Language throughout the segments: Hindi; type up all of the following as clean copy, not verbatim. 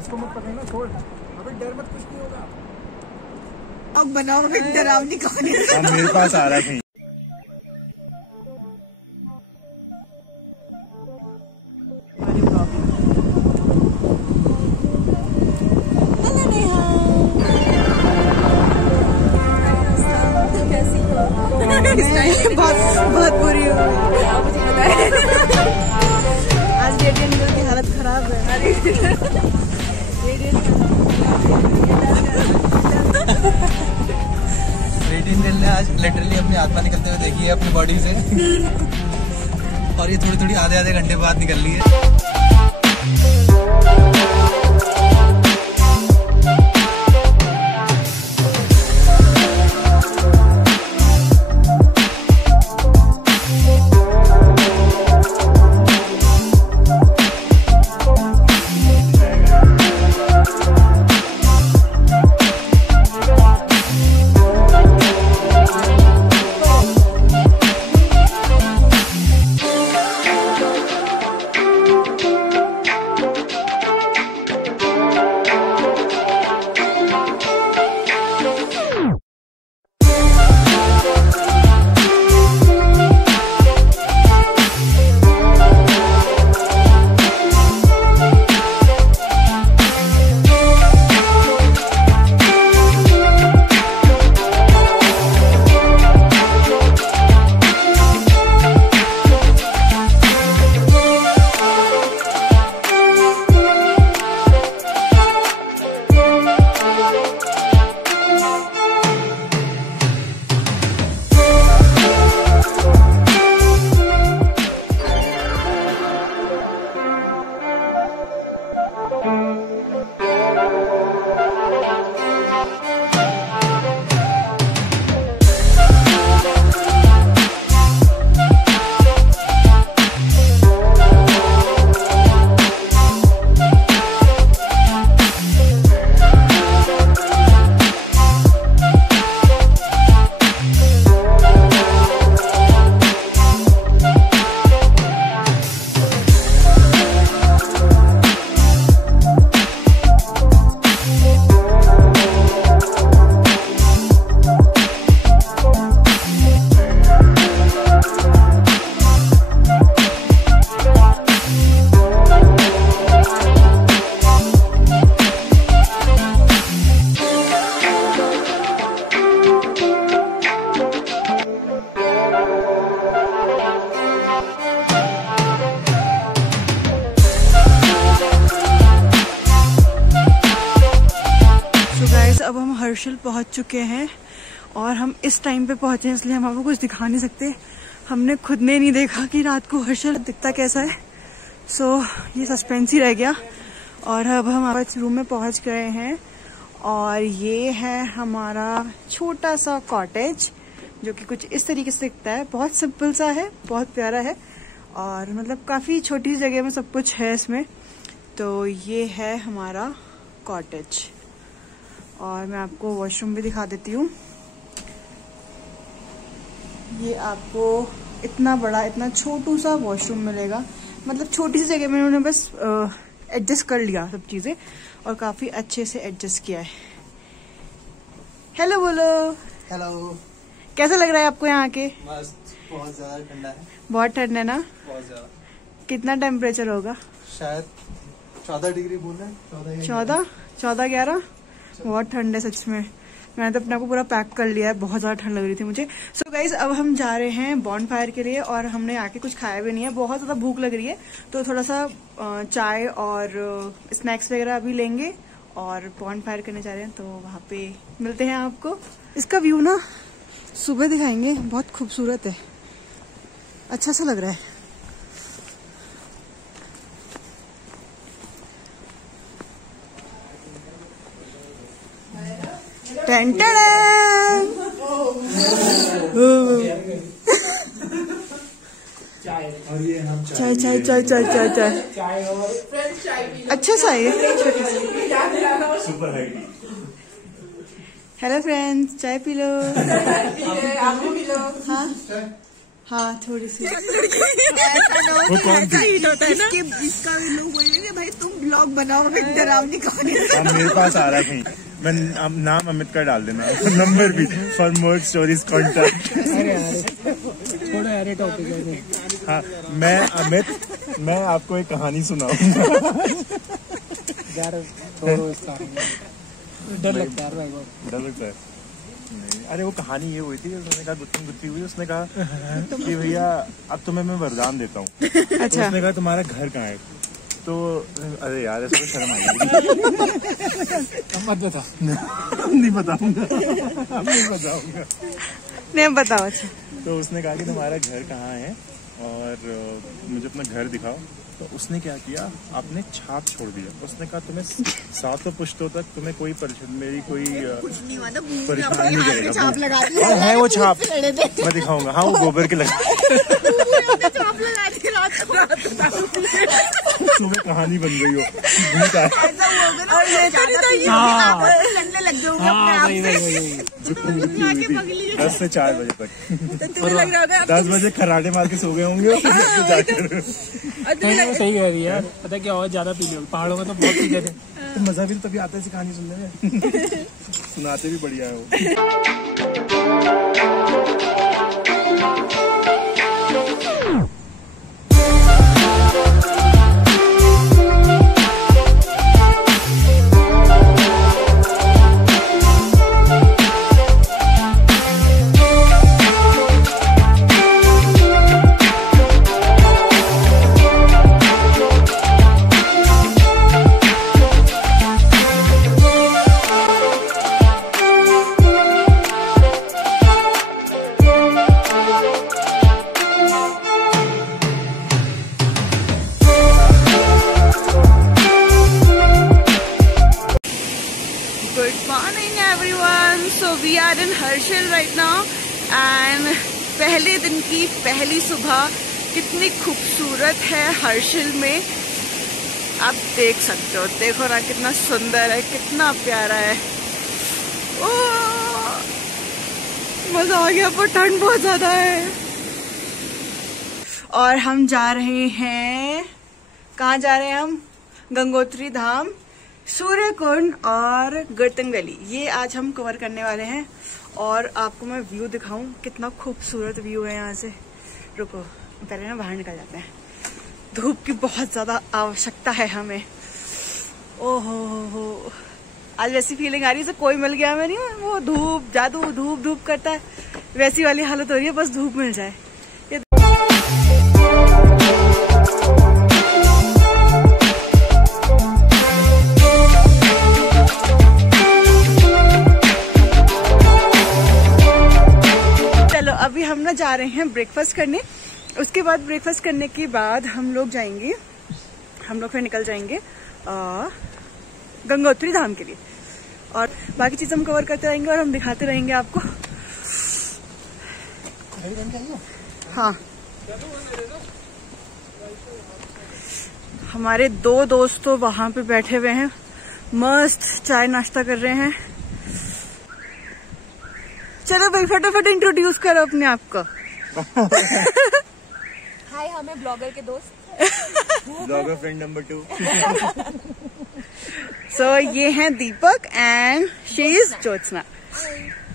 इसको मत पकड़ना, छोड़। अबे डर मत, कुछ नहीं होगा। अब बनाओ डरावनी कहानी। मेरे पास आ रहा है। बहुत बुरी हो मुझे पता है। आज रेडियन गर्ल की हालत खराब है। रेडियन गर्ल ने आज लिटरली अपनी आत्मा निकलते हुए देखी है अपनी बॉडी से। और ये थोड़ी थोड़ी आधे घंटे बाद निकल रही है। अब हम हर्षल पहुंच चुके हैं और हम इस टाइम पे पहुंचे हैं, इसलिए हम आपको कुछ दिखा नहीं सकते। हमने खुद ने नहीं देखा कि रात को हर्षल दिखता कैसा है। सो ये सस्पेंस ही रह गया। और अब हम आज रूम में पहुंच गए हैं और ये है हमारा छोटा सा कॉटेज, जो कि कुछ इस तरीके से दिखता है। बहुत सिंपल सा है, बहुत प्यारा है और मतलब काफी छोटी जगह में सब कुछ है इसमें। तो ये है हमारा कॉटेज और मैं आपको वॉशरूम भी दिखा देती हूँ। ये आपको इतना बड़ा, इतना छोटू सा वॉशरूम मिलेगा। मतलब छोटी सी जगह में उन्होंने बस एडजस्ट कर लिया सब चीजें और काफी अच्छे से एडजस्ट किया है। हेलो बोलो। हेलो। कैसा लग रहा है आपको यहाँ के? मस्त, बहुत ज्यादा ठंडा है। बहुत ठंड है ना? बहुत ज्यादा। कितना टेम्परेचर होगा? शायद 14 डिग्री बोल रहे हैं। 14-11। बहुत ठंड है सच में। मैंने तो अपने आप को पूरा पैक कर लिया है, बहुत ज्यादा ठंड लग रही थी मुझे। सो गाइज अब हम जा रहे हैं बॉनफायर के लिए और हमने आके कुछ खाया भी नहीं है, बहुत ज्यादा भूख लग रही है। तो थोड़ा सा चाय और स्नैक्स वगैरह अभी लेंगे और बॉनफायर करने जा रहे हैं। तो वहाँ पे मिलते हैं आपको। इसका व्यू ना सुबह दिखाएंगे, बहुत खूबसूरत है, अच्छा सा लग रहा है। टेन टेन चाय चाय चाय चाय चाय चाय अच्छा सा है। हेलो फ्रेंड्स, चाय पी लो। आप भी पी लो। हाँ हाँ थोड़ी सी। इसका भी लोग बोलेंगे भाई तुम व्लॉग बनाओ, डरावनी कहानी। मेरे पास आ रहा कहीं, मैं नाम अमित का डाल देना, नंबर भी फॉर मोर स्टोरीज कॉन्टैक्ट। थोड़ा अरे टॉपिक है। हाँ, मैं अमित, मैं आपको एक कहानी सुनाऊंगा। यार छोड़ो इसका, डर लगता है भाई, डर लगता है। नहीं, अरे वो कहानी ये हुई थी, उसने कहा गुत्थम गुत्थी हुई, उसने कहा कि भैया अब तुम्हें मैं वरदान देता हूँ। अच्छा। तो उसने कहा तुम्हारा घर कहाँ है? तो अरे यार ऐसे तो शर्म आएगी। मत बता। नहीं बताऊंगा, नहीं बताऊंगा। नहीं बताओ। अच्छा। तो उसने कहा कि तुम्हारा घर कहाँ है और मुझे अपना घर दिखाओ। तो उसने क्या किया, आपने छाप छोड़ दिया। उसने कहा तुम्हें 7 पुश्तों तक तुम्हें कोई मेरी कोई परेशान नहीं करेगा। छाप लगा दी है वो छाप, मैं दिखाऊंगा। हाँ, वो गोबर के लगा। छाप लगा दी रात। सुबह कहानी बन गई हो, भूत है। लग गए हाँ, 10 से 4 बजे तक। 10 बजे खराटे मार के सो गए होंगे जाकर। सही कह रही है। पता क्या और ज्यादा पी लो, पहाड़ों में तो बहुत पीते थे। तो मजा भी तभी आता है ऐसी कहानी सुनने में। सुनाते भी बढ़िया है वो। Good morning everyone. So we are in Harshil right now and पहले दिन की पहली सुबह कितनी खूबसूरत है हर्षिल में, आप देख सकते हो। देखो ना कितना सुंदर है, कितना प्यारा है। ओह, मजा आ गया, पर ठंड बहुत ज्यादा है। और हम जा रहे हैं, कहाँ जा रहे हैं हम? गंगोत्री धाम, सूर्यकुंड और गिरतन वैली, ये आज हम कवर करने वाले हैं। और आपको मैं व्यू दिखाऊं, कितना खूबसूरत व्यू है यहाँ से। रुको पहले ना बाहर निकल जाते हैं, धूप की बहुत ज्यादा आवश्यकता है हमें। ओहो हो, आज वैसी फीलिंग आ रही है कोई मिल गया। मैं नहीं, वो धूप जादू धूप धूप करता है, वैसी वाली हालत हो रही है, बस धूप मिल जाए। अभी हम ना जा रहे हैं ब्रेकफास्ट करने। उसके बाद ब्रेकफास्ट करने के बाद हम लोग फिर निकल जाएंगे गंगोत्री धाम के लिए। और बाकी चीज हम कवर करते रहेंगे और हम दिखाते रहेंगे आपको। हाँ, हमारे 2 दोस्त तो वहां पे बैठे हुए हैं, मस्त चाय नाश्ता कर रहे हैं। चलो भाई फटाफट इंट्रोड्यूस करो अपने आप को। हाय, हमें ब्लॉगर के दोस्त, ब्लॉगर फ्रेंड नंबर 2। सो ये हैं दीपक एंड शी इज ज्योत्सना।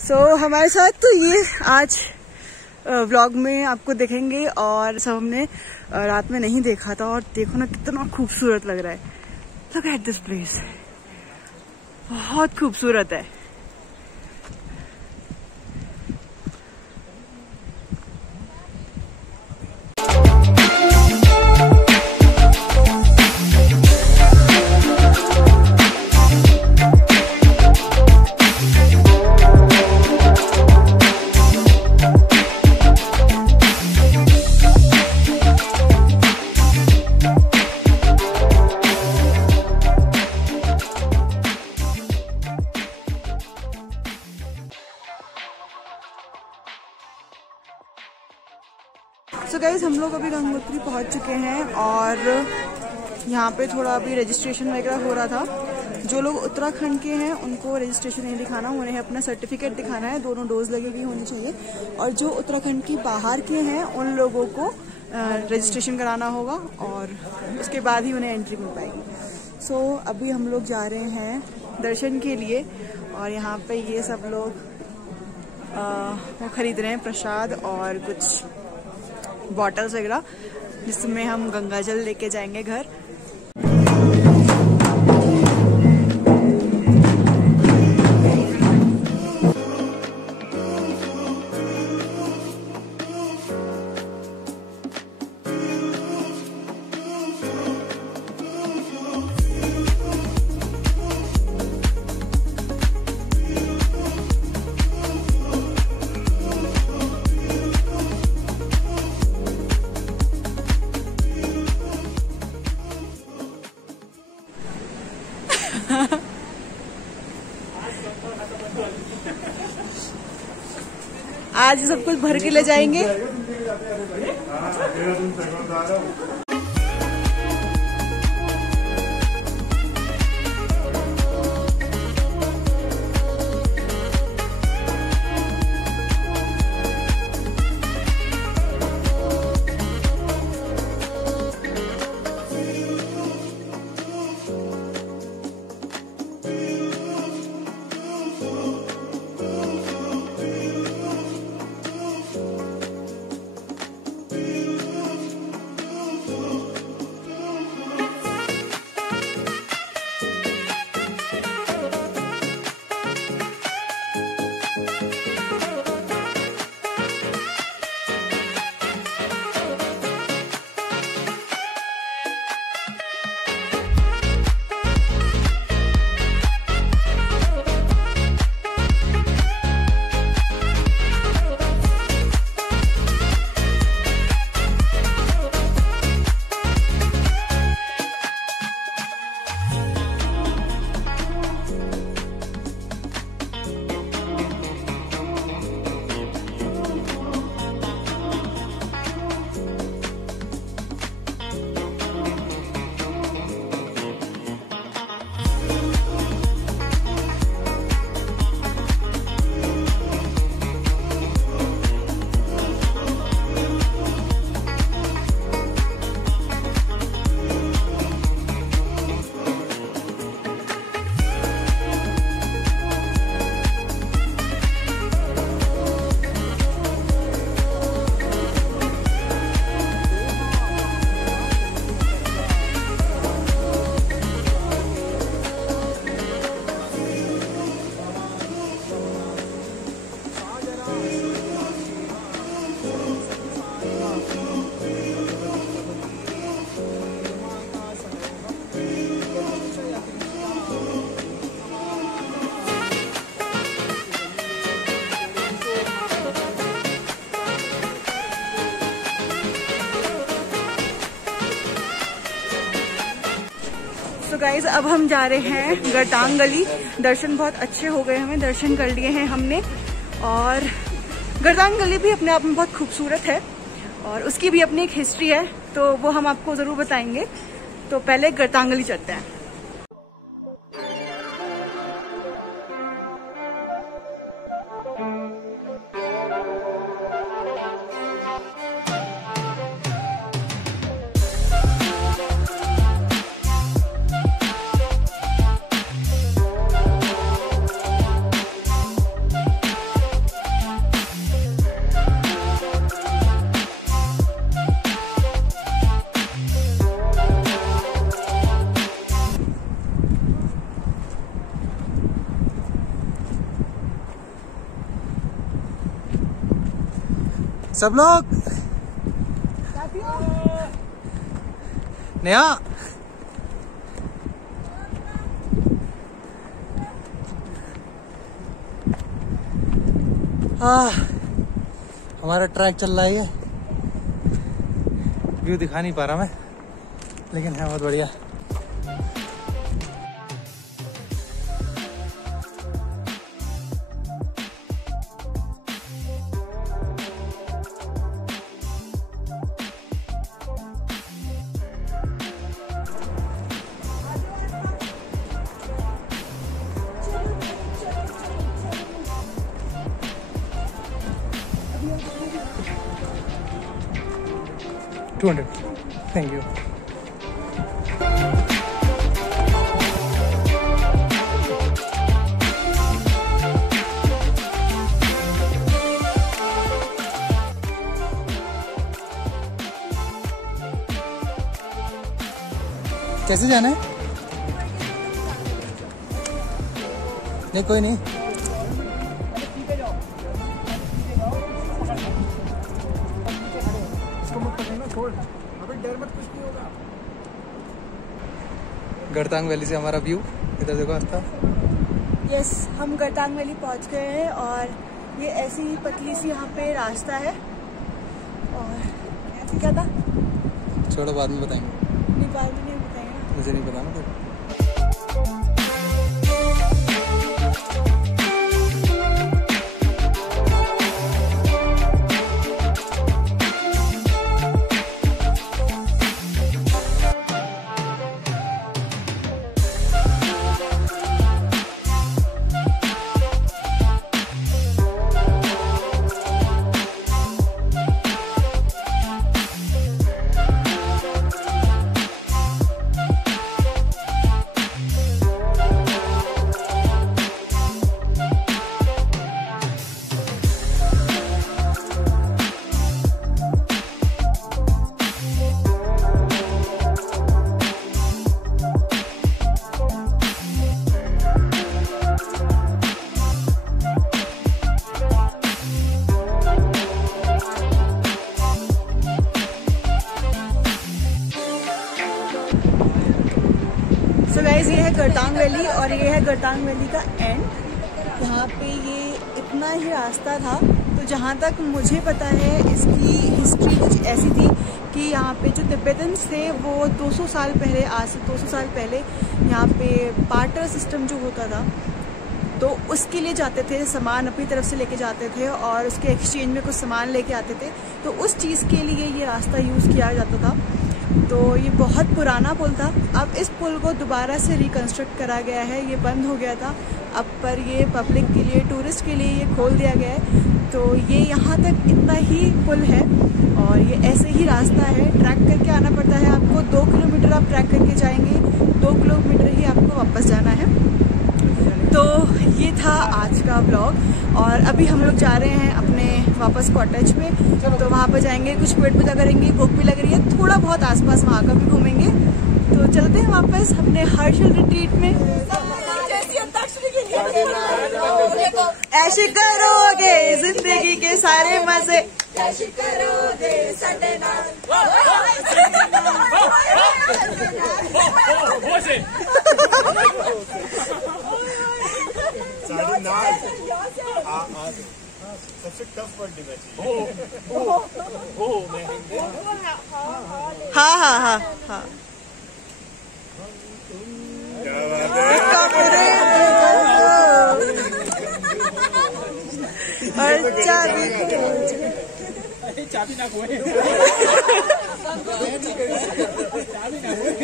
सो हमारे साथ तो ये आज व्लॉग में आपको देखेंगे, और सब हमने रात में नहीं देखा था। और देखो ना कितना खूबसूरत लग रहा है। लुक एट दिस प्लेस, बहुत खूबसूरत है। सो गाइज हम लोग अभी गंगोत्री पहुंच चुके हैं और यहाँ पे थोड़ा अभी रजिस्ट्रेशन वगैरह हो रहा था। जो लोग उत्तराखंड के हैं उनको रजिस्ट्रेशन नहीं दिखाना, उन्हें अपना सर्टिफिकेट दिखाना है, दोनों डोज लगी हुई होनी चाहिए। और जो उत्तराखंड की बाहर के हैं उन लोगों को रजिस्ट्रेशन कराना होगा और उसके बाद ही उन्हें एंट्री मिल पाएगी। सो अभी हम लोग जा रहे हैं दर्शन के लिए और यहाँ पे ये सब लोग वो खरीद रहे हैं प्रसाद और कुछ बॉटल्स वगैरह जिसमें हम गंगा जल लेके जाएंगे घर। आज सब कुछ भर के ले जाएंगे। तो गाइज अब हम जा रहे हैं गरटांग गली। दर्शन बहुत अच्छे हो गए, हमें दर्शन कर लिए हैं हमने। और गरटांग गली भी अपने आप में बहुत खूबसूरत है और उसकी भी अपनी एक हिस्ट्री है, तो वो हम आपको जरूर बताएंगे। तो पहले गरटांग गली चलते हैं। सब लोग नेहा हमारा ट्रैक चल रहा है। व्यू दिखा नहीं पा रहा मैं, लेकिन है बहुत बढ़िया। $200. Thank you. कैसे जाना है? नहीं कोई नहीं। गड़तांग वैली से हमारा व्यू इधर देखो आस्था। यस, हम गड़तांग वैली पहुंच गए हैं और ये ऐसी ही पतली सी यहाँ पे रास्ता है। और क्या था? छोड़ो बाद में बताएंगे। नहीं, बाद में नहीं बताएंगे। मुझे नहीं पता ना तो। सो गाइस, ये है गड़तांग वैली और ये है गड़तांग वैली का एंड। यहाँ पे ये इतना ही रास्ता था। तो जहाँ तक मुझे पता है इसकी हिस्ट्री कुछ ऐसी थी कि यहाँ पे जो तिब्बतन्स थे वो 200 साल पहले, आज से 200 साल पहले यहाँ पे बार्टर सिस्टम जो होता था तो उसके लिए जाते थे, सामान अपनी तरफ से लेके जाते थे और उसके एक्सचेंज में कुछ सामान लेके आते थे। तो उस चीज़ के लिए ये रास्ता यूज़ किया जाता था। तो ये बहुत पुराना पुल था। अब इस पुल को दोबारा से रिकंस्ट्रक्ट करा गया है। ये बंद हो गया था अब, पर ये पब्लिक के लिए, टूरिस्ट के लिए ये खोल दिया गया है। तो ये यहाँ तक इतना ही पुल है और ये ऐसे ही रास्ता है। ट्रैक करके आना पड़ता है आपको। 2 किलोमीटर आप ट्रैक करके जाएंगे, 2 किलोमीटर ही आपको वापस जाना है। तो ये था आज का व्लॉग और अभी हम लोग जा रहे हैं अपने वापस कॉटेज पे। तो वहाँ पर जाएंगे, कुछ पेट पूजा करेंगे, भूख भी लग रही है, थोड़ा बहुत आसपास वहाँ का भी घूमेंगे। तो चलते हैं वापस अपने हर्षल रिट्रीट में। ऐसे करोगे जिंदगी के सारे मजे, ऐसे करोगे सटे सबसे टफ वर्ड देना चाहिए। हाँ हाँ हाँ हाँ। क्या बात है। और चाबी चाबी ना खोए। चाबी ना खोए।